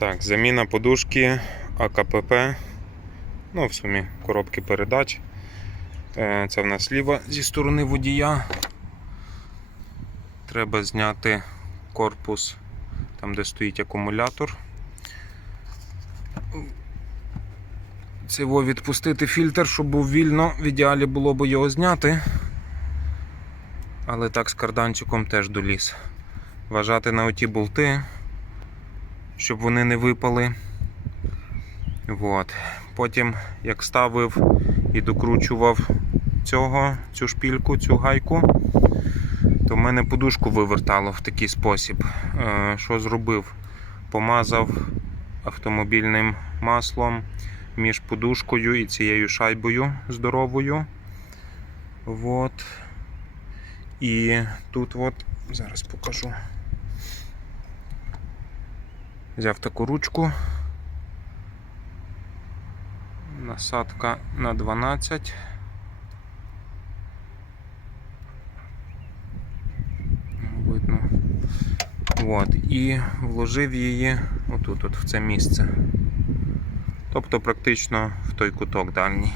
Так, заміна подушки АКПП. Ну, в сумі коробки передач. Е, Це в нас ліва зі сторони водія. Треба зняти корпус там, де стоїть акумулятор. Це його відпустити фільтр, щоб був вільно. В ідеалі було б його зняти. Але так з карданчиком теж доліз. Вважати на оті болти, щоб вони не випали. Вот. Потім, як ставив і докручував цього, цю шпільку, цю гайку, то в мене подушку вивертало в такий спосіб. Е, Що зробив? Помазав автомобільним маслом між подушкою і цією шайбою здоровою. Вот. І тут от, зараз покажу. Взяв таку ручку. Насадка на 12. Видно. От, і вложив її отут, от в це місце. Тобто практично в той куток дальній.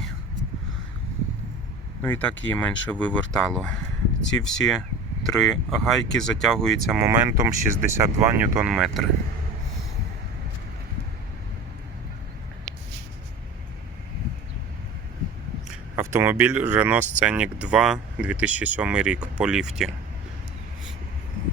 Ну і так її менше вивертало. Ці всі три гайки затягуються моментом 62 Нм. Автомобіль Renault Scenic 2 2007 рік по ліфті.